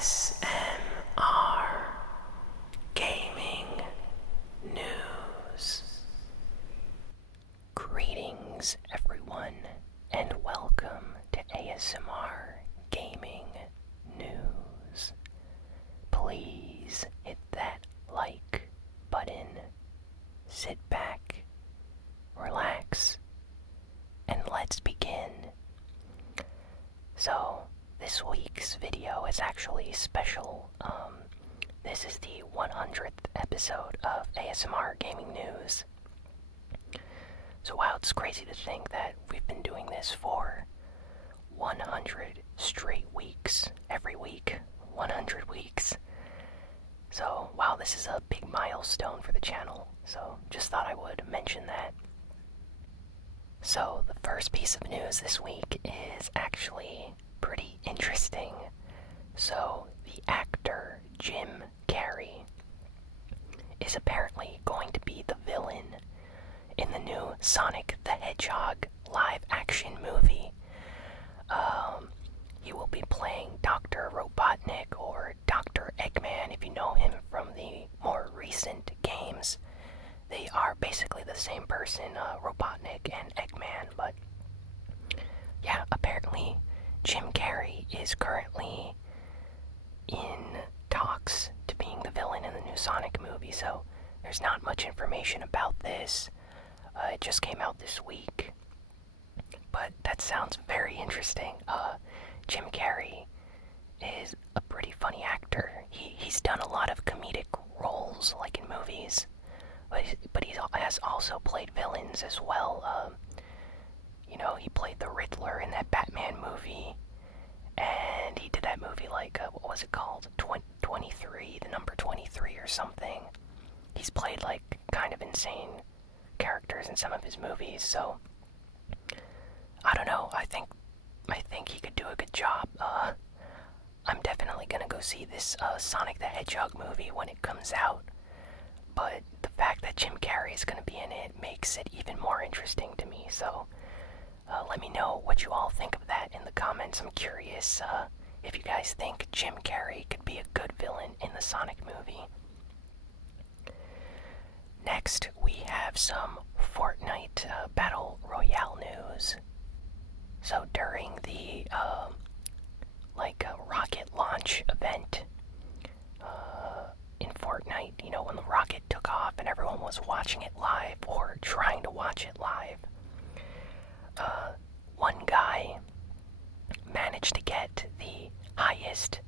ASMR Gaming News. Greetings, everyone, and welcome to ASMR Gaming News. Please hit that like button, sit back, relax, and let's begin. So, this week's video is actually special. This is the 100th episode of ASMR Gaming News. So wow, it's crazy to think that we've been doing this for 100 straight weeks. Every week, 100 weeks. So wow, this is a big milestone for the channel. So just thought I would mention that. So the first piece of news this week is actually pretty interesting. So the actor Jim Carrey is apparently going to be the villain in the new Sonic the Hedgehog live-action movie. He will be playing Dr. Robotnik or Dr. Eggman, if you know him from the more recent games. They are basically the same person, Robotnik and Eggman, but yeah, apparently Jim Carrey is currently in talks to being the villain in the new Sonic movie, so there's not much information about this. It just came out this week, but that sounds very interesting. Jim Carrey is a pretty funny actor. He's done a lot of comedic roles, like in movies, but he has also played villains as well. He played the Riddler in that Batman movie, and he did that movie like, what was it called? 23, the number 23 or something. He's played like kind of insane characters in some of his movies, so I don't know. I think he could do a good job. I'm definitely gonna go see this Sonic the Hedgehog movie when it comes out, but the fact that Jim Carrey is gonna be in it makes it even more interesting to me, so let me know what you all think of that in the comments. I'm curious if you guys think Jim Carrey could be a good villain in the Sonic movie. Next, we have some Fortnite Battle Royale news. So during the rocket launch event in Fortnite, when the rocket took off and everyone was watching it live or trying to watch it live, one guy managed to get the highest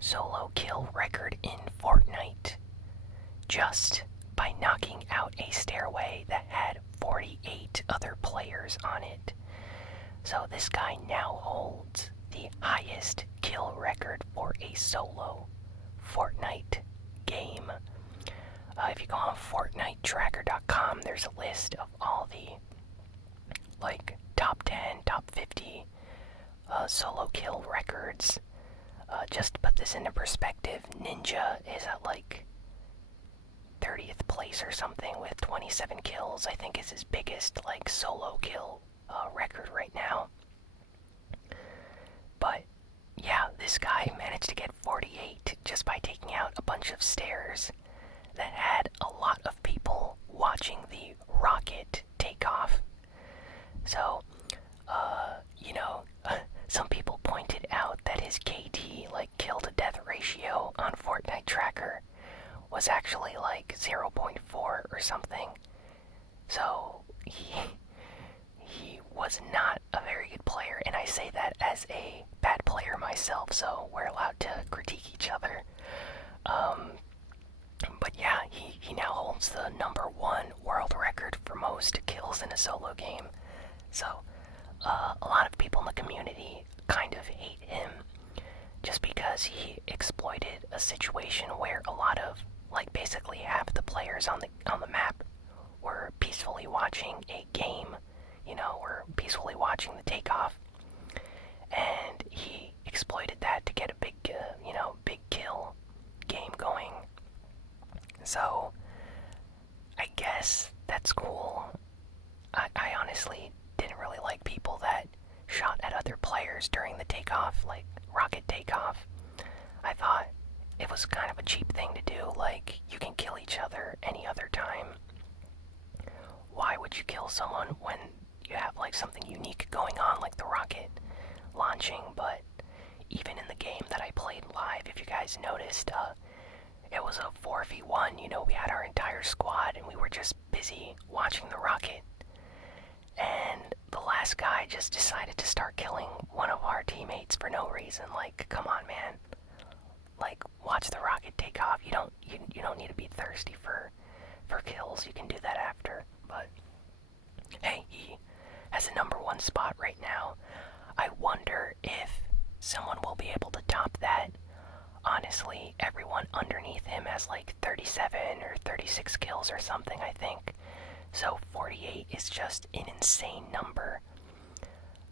solo kill record in Fortnite just by knocking out a stairway that had 48 other players on it. So this guy now holds the highest kill record for a solo Fortnite game. If you go on FortniteTracker.com, there's a list of all the top 10, top 50 solo kill records. Just to put this into perspective, Ninja is at 30th place or something with 27 kills. I think is his biggest solo kill record right now. But yeah, this guy managed to get 48 just by taking out a bunch of stairs that had a lot of people watching the rocket take off. So some people pointed out that his KD, kill to death ratio on Fortnite Tracker, was actually 0.4 or something. So he was not a very good player, and I say that as a bad player myself, so we're allowed to critique each other. But yeah, he now holds the number 1 world record for most kills in a solo game. So a lot of people in the community kind of hate him just because he exploited a situation where a lot of basically half the players on the map were peacefully watching a game, were peacefully watching the takeoff, and he exploited that to get a big big kill game going. So I guess that's cool. I honestly didn't really like people that shot at other players during the takeoff, rocket takeoff. I thought it was kind of a cheap thing to do. Like, you can kill each other any other time. Why would you kill someone when you have like something unique going on, like the rocket launching? But even in the game that I played live, if you guys noticed, it was a 4v1. You know, we had our entire squad and we were just busy watching the rocket. And the last guy just decided to start killing one of our teammates for no reason. Like, come on, man. Like, watch the rocket take off. You don't need to be thirsty for kills. You can do that after. But hey, he has the #1 spot right now. I wonder if someone will be able to top that. Honestly, everyone underneath him has like 37 or 36 kills or something, I think. So 48 is just an insane number.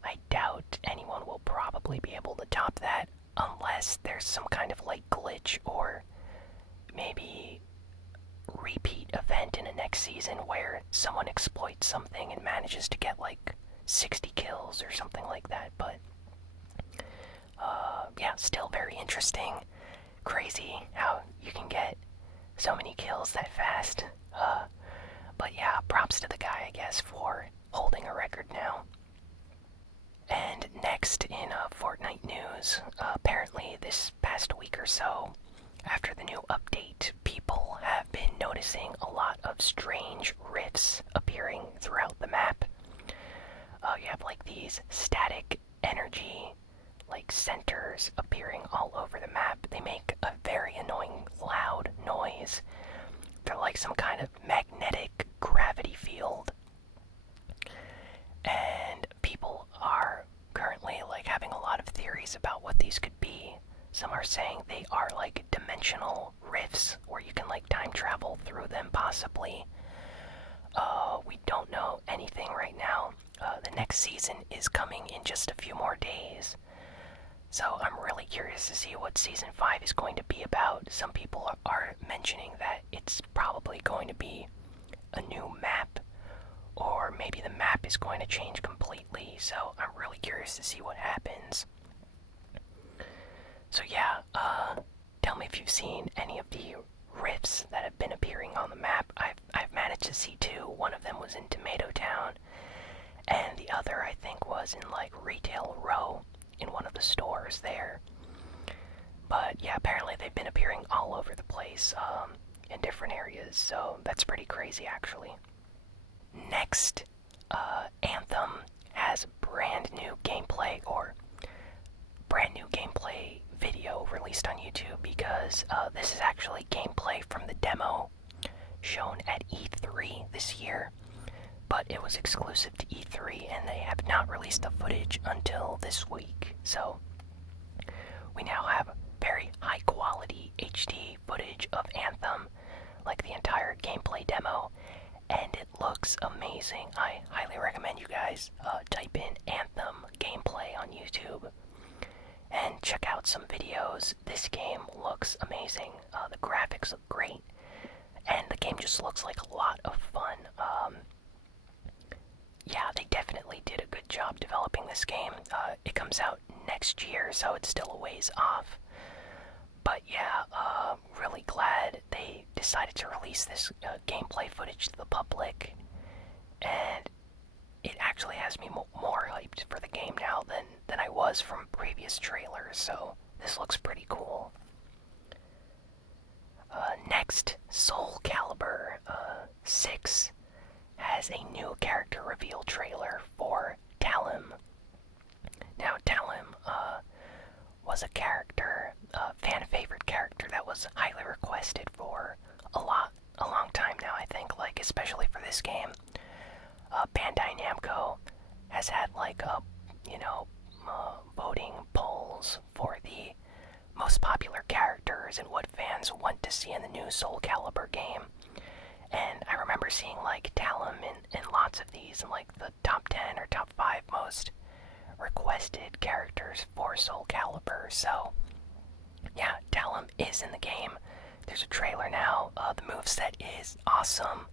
I doubt anyone will probably be able to top that unless there's some kind of like glitch or maybe repeat event in the next season where someone exploits something and manages to get like 60 kills or something like that. But yeah, still very interesting. Crazy how you can get so many kills that fast. But yeah, props to the guy, I guess, for holding a record now. And next in Fortnite news, apparently this past week or so, after the new update, people have been noticing a lot of strange rifts appearing throughout the map. You have like these static energy like centers appearing all over the map. They make a very annoying loud noise. They're like some kind of magnetic gravity field. And people are currently like having a lot of theories about what these could be. Some are saying they are like dimensional rifts where you can like time travel through them possibly. We don't know anything right now. The next season is coming in just a few more days. So I'm really curious to see what Season 5 is going to be about. Some people are mentioning that it's probably going to be a new map, or maybe the map is going to change completely, so I'm really curious to see what happens. So yeah, tell me if you've seen any of the rifts that have been appearing on the map. I've managed to see two. One of them was in Tomato Town, and the other I think was in like Retail Row, in one of the stores there. But yeah, apparently they've been appearing all over the place, in different areas, so that's pretty crazy actually. Next, Anthem has brand new gameplay video released on YouTube, because this is actually gameplay from the demo shown at E3 this year, but it was exclusive to E3 and they have not released the footage until this week. So we now have very high quality HD footage of Anthem, like the entire gameplay demo, and it looks amazing. I highly recommend you guys type in Anthem gameplay on YouTube and check out some videos. This game looks amazing. The graphics look great, and the game just looks like a lot of fun. Yeah, they definitely did a good job developing this game. It comes out next year, so it's still a ways off. But yeah, really glad they decided to release this gameplay footage to the public, and it actually has me more hyped for the game now than I was from previous trailers, so this looks pretty cool. Next, Soulcalibur VI has a new character reveal trailer for Talim. Now, Talim was a character, a fan favorite character that was highly requested for a long time now, I think, like especially for this game. Bandai Namco has had like voting polls for the most popular characters and what fans want to see in the new Soulcalibur game. And I remember seeing like Talim in lots of these in like the top 10 or top 5 most requested characters for Soulcalibur. So yeah, Talim is in the game. There's a trailer now. The moveset is awesome.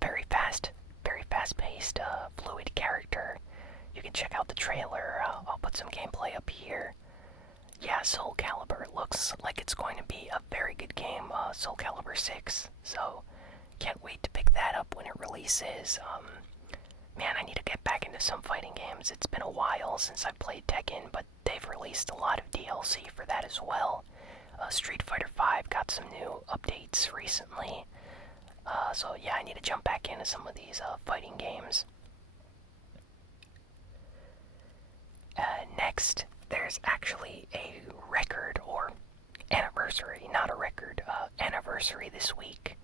Very fast-paced, fluid character. You can check out the trailer. I'll put some gameplay up here. Yeah, Soulcalibur looks like it's going to be a very good game, Soulcalibur VI. So, can't wait to pick that up when it releases. Man, I need to get back into some fighting games. It's been a while since I've played Tekken, but they've released a lot of DLC for that as well. Street Fighter V got some new updates recently. So yeah, I need to jump back into some of these fighting games. Next, there's actually a record, or anniversary, not a record, anniversary this week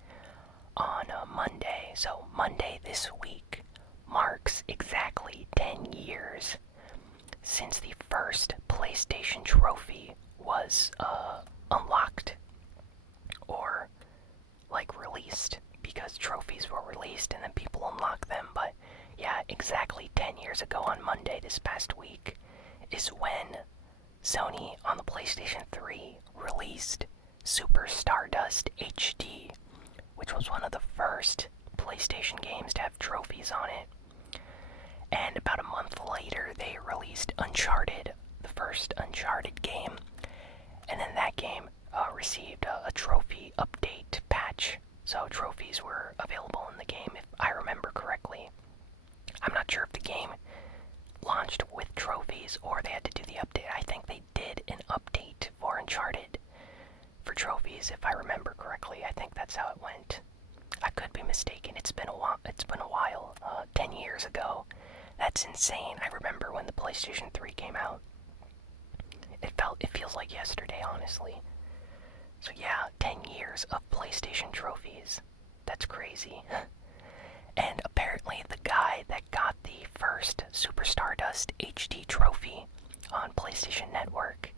on Monday. So Monday this week marks exactly 10 years since the first PlayStation trophy was unlocked, or like released, because trophies were released and then people unlock them. But yeah, exactly 10 years ago on Monday this past week is when Sony on the PlayStation 3 released Super Stardust HD, which was one of the first PlayStation games to have trophies on it. And about a month later, they released Uncharted, the first Uncharted game. And then that game received a trophy update patch. So trophies were available in the game, if I remember correctly. I'm not sure if the game launched with trophies or they had to do the update. I think they did an update for Uncharted for trophies, if I remember correctly. I think that's how it went. I could be mistaken. It's been a while. 10 years ago. That's insane. I remember when the PlayStation 3 came out. It feels like yesterday, honestly. So yeah, 10 years of PlayStation trophies. That's crazy. And apparently the guy that got the first Super Stardust HD trophy on PlayStation Network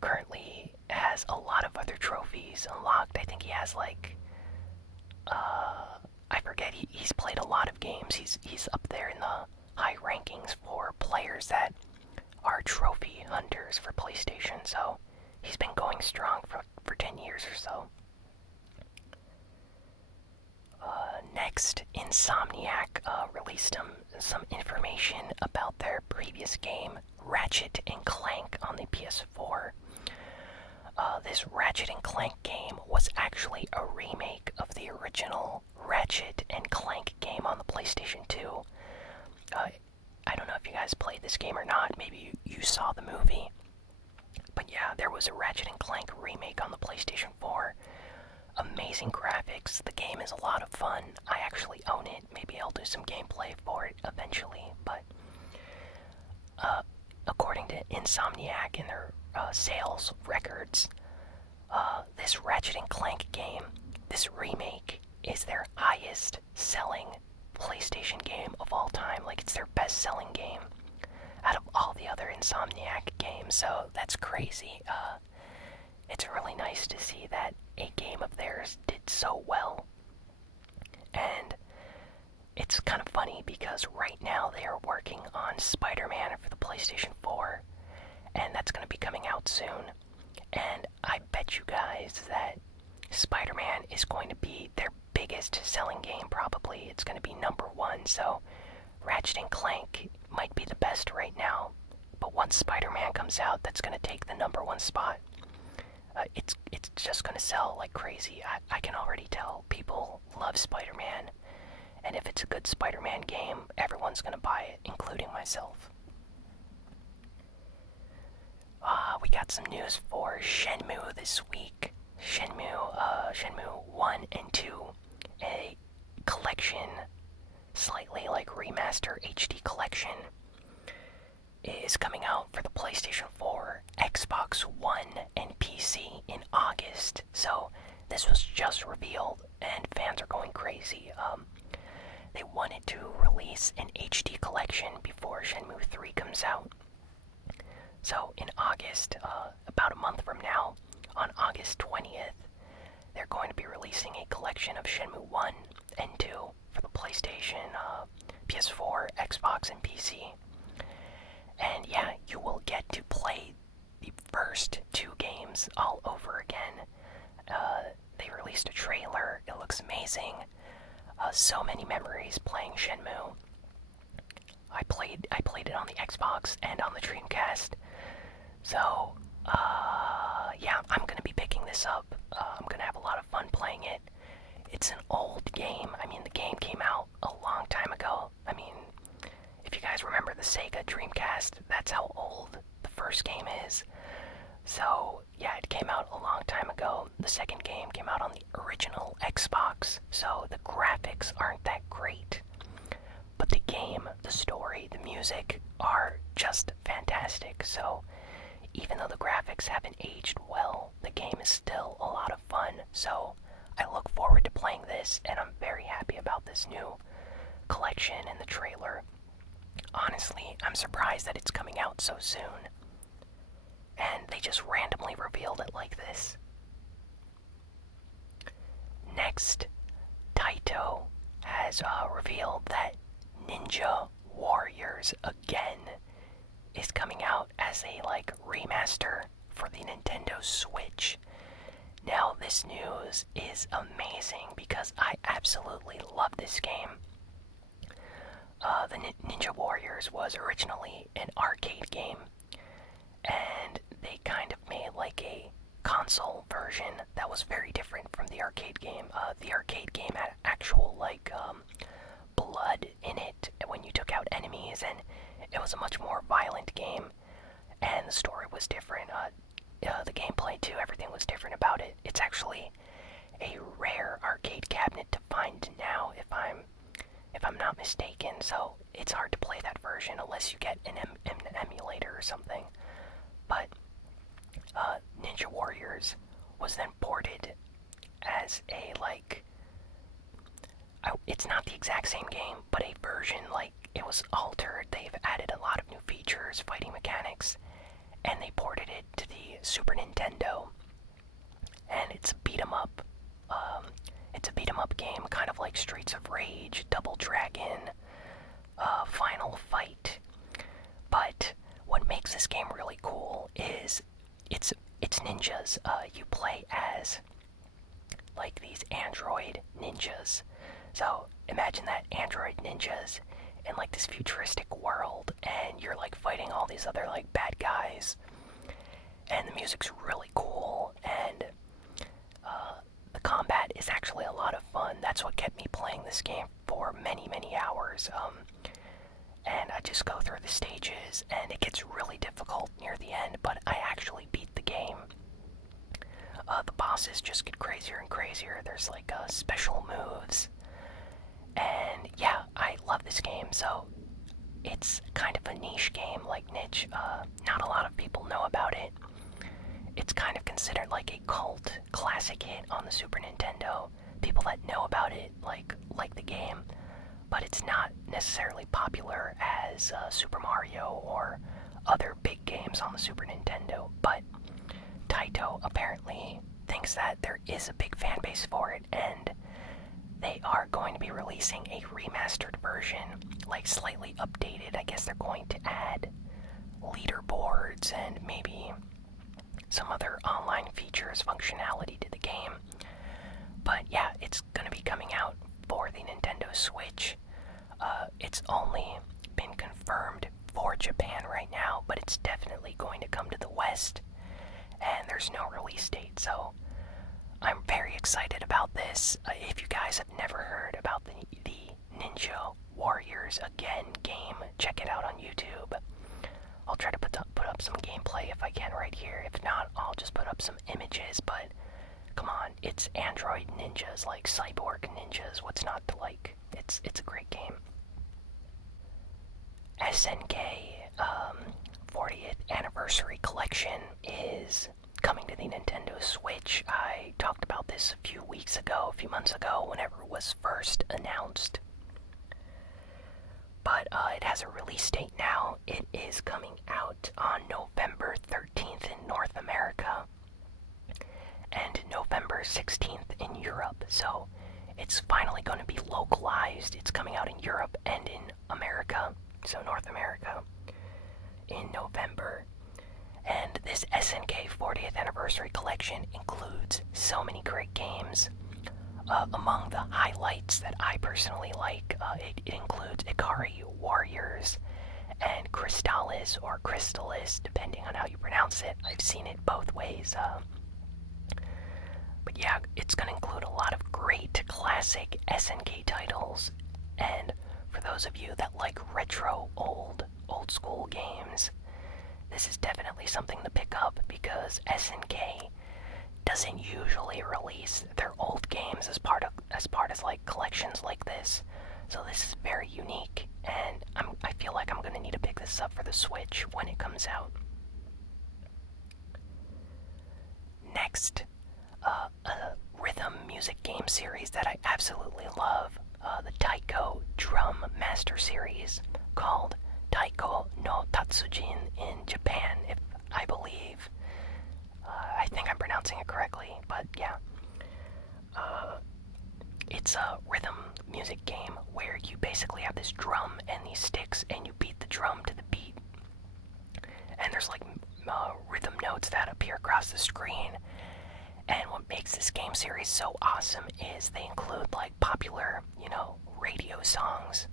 currently has a lot of other trophies unlocked. I think he has like I forget, he's played a lot of games. He's up there in the high rankings for players that are trophy hunters for PlayStation, so he's been going strong for 10 years or so. Next, Insomniac released some information about their previous game, Ratchet and Clank, on the PS4. This Ratchet and Clank game was actually a remake of the original Ratchet and Clank game on the PlayStation 2. I don't know if you guys played this game or not. Maybe you saw the movie. But yeah, there was a Ratchet and Clank remake on the PlayStation 4. Amazing graphics. The game is a lot of fun. I actually own it. Maybe I'll do some gameplay for it eventually. But according to Insomniac and their sales records, this Ratchet and Clank game, this remake, is their highest selling PlayStation game of all time. Like, it's their best selling game out of all the other Insomniac games, so that's crazy. It's really nice to see that a game of theirs did so well. And it's kind of funny because right now they are working on Spider-Man for the PlayStation 4, and that's going to be coming out soon. And I bet you guys that Spider-Man is going to be their biggest selling game, probably. It's going to be #1, so Ratchet and Clank might be the best right now. But once Spider-Man comes out, that's going to take the #1 spot. It's just going to sell like crazy. I can already tell people love Spider-Man. And if it's a good Spider-Man game, everyone's going to buy it, including myself. We got some news for Shenmue this week. Shenmue 1 and 2, a collection, slightly like remaster HD collection, is coming out for the PlayStation 4, Xbox One, and PC in August. So this was just revealed, and fans are going crazy. They wanted to release an HD collection before Shenmue 3 comes out. So in August, about a month from now, on August 20th, they're going to be releasing a collection of Shenmue 1 and 2 for the PlayStation, PS4, Xbox, and PC. And yeah, you will get to play the first 2 games all over again. They released a trailer. It looks amazing. So many memories playing Shenmue. I played it on the Xbox and on the Dreamcast. So it's an old game. I mean, the game came out a long time ago. I mean, if you guys remember the Sega Dreamcast, that's how old the first game is. So, yeah, it came out a long time ago. The second game came out on the original Xbox, so the graphics aren't that great. But the game, the story, the music are just fantastic. So, even though the graphics haven't aged well, the game is still a lot of fun. So, I look forward to playing this, and I'm very happy about this new collection and the trailer. Honestly, I'm surprised that it's coming out so soon. And they just randomly revealed it like this. Next, Taito has revealed that Ninja Warriors again is coming out as a remaster for the Nintendo Switch. Now this news is amazing because I absolutely love this game. The Ninja Warriors was originally an arcade game, and they kind of made like a console version that was very different from the arcade game. The arcade game had actual blood in it when you took out enemies, and it was a much more violent game, and the story was different. The gameplay too, everything was different about it. It's actually a rare arcade cabinet to find now, if I'm not mistaken. So it's hard to play that version unless you get an emulator or something. But Ninja Warriors was then ported as a it's not the exact same game, but a version it was altered. They've added a lot of new features, fighting mechanics, and they ported it to the Super Nintendo. And it's a beat 'em up. It's a beat 'em up game, kind of like Streets of Rage, Double Dragon, Final Fight. But what makes this game really cool is it's ninjas. You play as these android ninjas. So imagine that, android ninjas in this futuristic world, and you're fighting all these other bad guys. And the music's really cool, and the combat is actually a lot of fun. That's what kept me playing this game for many, many hours. And I just go through the stages, and it gets really difficult near the end, but I actually beat the game. The bosses just get crazier and crazier. There's special moves. And yeah, I love this game. So it's kind of a niche game, niche. Not a lot of people know about it. It's kind of considered a cult classic hit on the Super Nintendo. People that know about it like the game, but it's not necessarily popular as Super Mario or other big games on the Super Nintendo. But Taito apparently thinks that there is a big fan base for it, and they are going to be releasing a remastered version, slightly updated. I guess they're going to add leaderboards and maybe some other online features, functionality to the game. But yeah, it's going to be coming out for the Nintendo Switch. It's only been confirmed for Japan right now, but it's definitely going to come to the West, and there's no release date, so I'm very excited about this. If you guys have never heard about the Ninja Warriors Again game, check it out on YouTube. I'll try to put up some gameplay if I can right here. If not, I'll just put up some images, but come on, it's android ninjas, cyborg ninjas. What's not to like? It's a great game. SNK 40th Anniversary Collection is coming to the Nintendo Switch. I talked about this a few months ago, whenever it was first announced. But it has a release date now. It is coming out on November 13th in North America and November 16th in Europe. So it's finally going to be localized. It's coming out in Europe and in America, so North America, in November. And this SNK 40th Anniversary Collection includes so many great games. Among the highlights that I personally like, it includes Carrey Warriors and Crystalis, or Crystalis, depending on how you pronounce it. I've seen it both ways. But yeah, it's going to include a lot of great classic SNK titles. And for those of you that like retro, old school games, this is definitely something to pick up because SNK doesn't usually release their old games as part of like collections like this. So this is very unique, and I feel like I'm gonna need to pick this up for the Switch when it comes out. Next, a rhythm music game series that I absolutely love, the Taiko Drum Master series, called Taiko no Tatsujin in Japan, if I believe. I think I'm pronouncing it correctly, but yeah. It's a rhythm music game where you basically have this drum and these sticks, and you beat the drum to the beat. And there's like rhythm notes that appear across the screen. And what makes this game series so awesome is they include like popular, radio songs,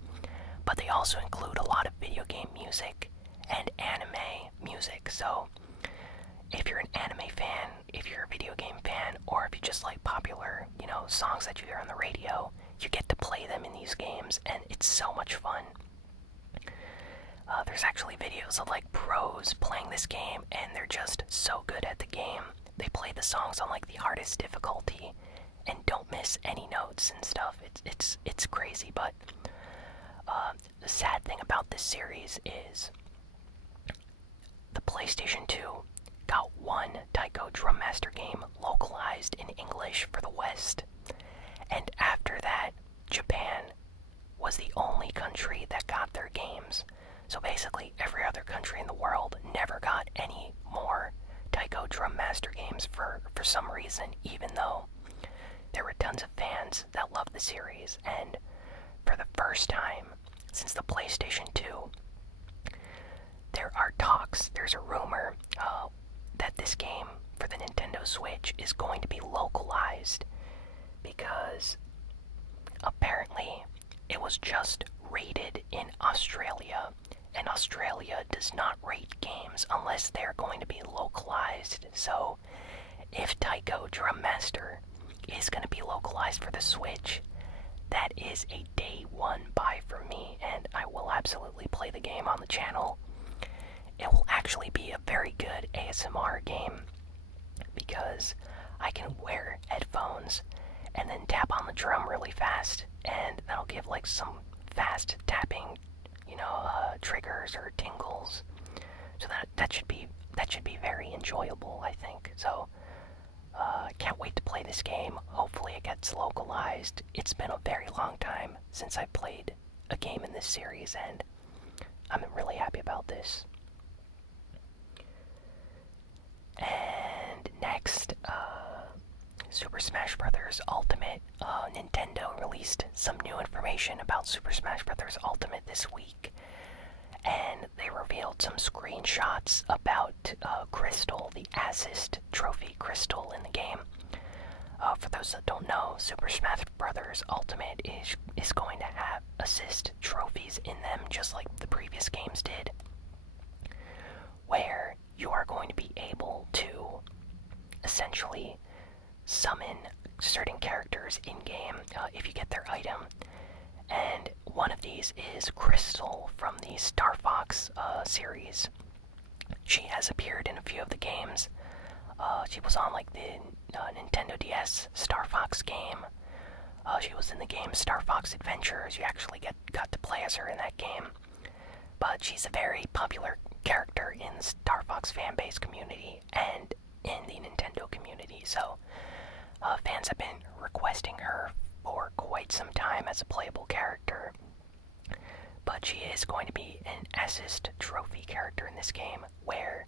but they also include a lot of video game music and anime music. So if you're an anime fan, if you're a video game fan, or if you just like popular, songs that you hear on the radio, you get to play them in these games, and it's so much fun. There's actually videos of like pros playing this game, and they're just so good at the game. They play the songs on like the hardest difficulty, and don't miss any notes and stuff. It's crazy, but the sad thing about this series is the PlayStation 2 got one Taiko Drum Master game localized in English for the West. And after that, Japan was the only country that got their games. So basically, every other country in the world never got any more Taiko Drum Master games for some reason, even though there were tons of fans that loved the series. And for the first time since the PlayStation 2, there are talks, there's a rumor that this game for the Nintendo Switch is going to be localized, because apparently it was just rated in Australia, and Australia does not rate games unless they're going to be localized. So if Taiko Drum Master is going to be localized for the Switch, that is a day one buy for me, and I will absolutely play the game on the channel. It will actually be a very good ASMR game, because I can wear headphones and then tap on the drum really fast, and that'll give like some fast tapping, triggers or tingles. So that should be very enjoyable, I think. So I can't wait to play this game. Hopefully it gets localized. It's been a very long time since I played a game in this series, and I'm really happy about this. And next, Super Smash Bros. Ultimate. Nintendo released some new information about Super Smash Bros. Ultimate this week, and they revealed some screenshots about Crystal, the assist trophy Crystal in the game. For those that don't know, Super Smash Bros. Ultimate is going to have assist trophies in them, just like the previous games did, where you are going to be able to essentially summon certain characters in-game if you get their item. And one of these is Crystal from the Star Fox series. She has appeared in a few of the games. She was on like the Nintendo DS Star Fox game. She was in the game Star Fox Adventures. You actually got to play as her in that game. But she's a very popular character in the Star Fox fanbase community and in the Nintendo community. So fans have been requesting her for quite some time as a playable character. But she is going to be an assist trophy character in this game, where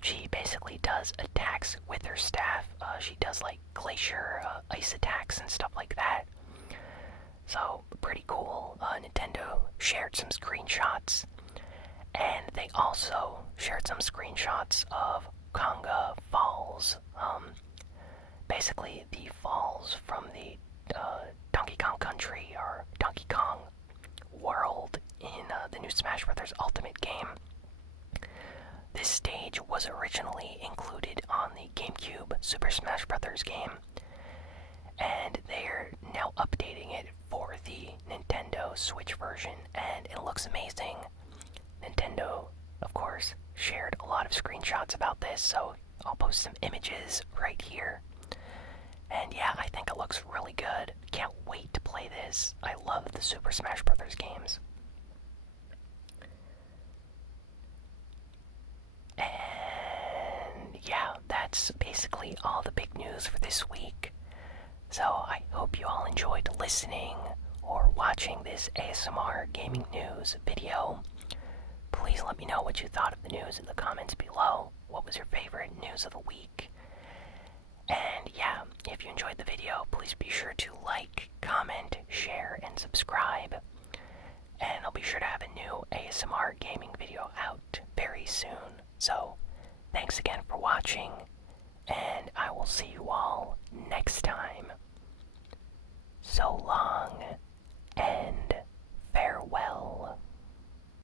she basically does attacks with her staff. She does like glacier ice attacks and stuff like that. So pretty cool. Nintendo shared some screenshots, and they also shared some screenshots of Konga Falls. Basically the falls from the Donkey Kong Country or Donkey Kong world in the new Smash Bros. Ultimate game. This stage was originally included on the GameCube Super Smash Bros. Game, and they're now updating it for the Nintendo Switch version, and it looks amazing. Nintendo, of course, shared a lot of screenshots about this, so I'll post some images right here. And yeah, I think it looks really good. Can't wait to play this. I love the Super Smash Bros. Games. And yeah, that's basically all the big news for this week. So I hope you all enjoyed listening or watching this ASMR Gaming News video. Please let me know what you thought of the news in the comments below. What was your favorite news of the week? And yeah, if you enjoyed the video, please be sure to like, comment, share, and subscribe. And I'll be sure to have a new ASMR gaming video out very soon. So, thanks again for watching, and I will see you all next time. So long.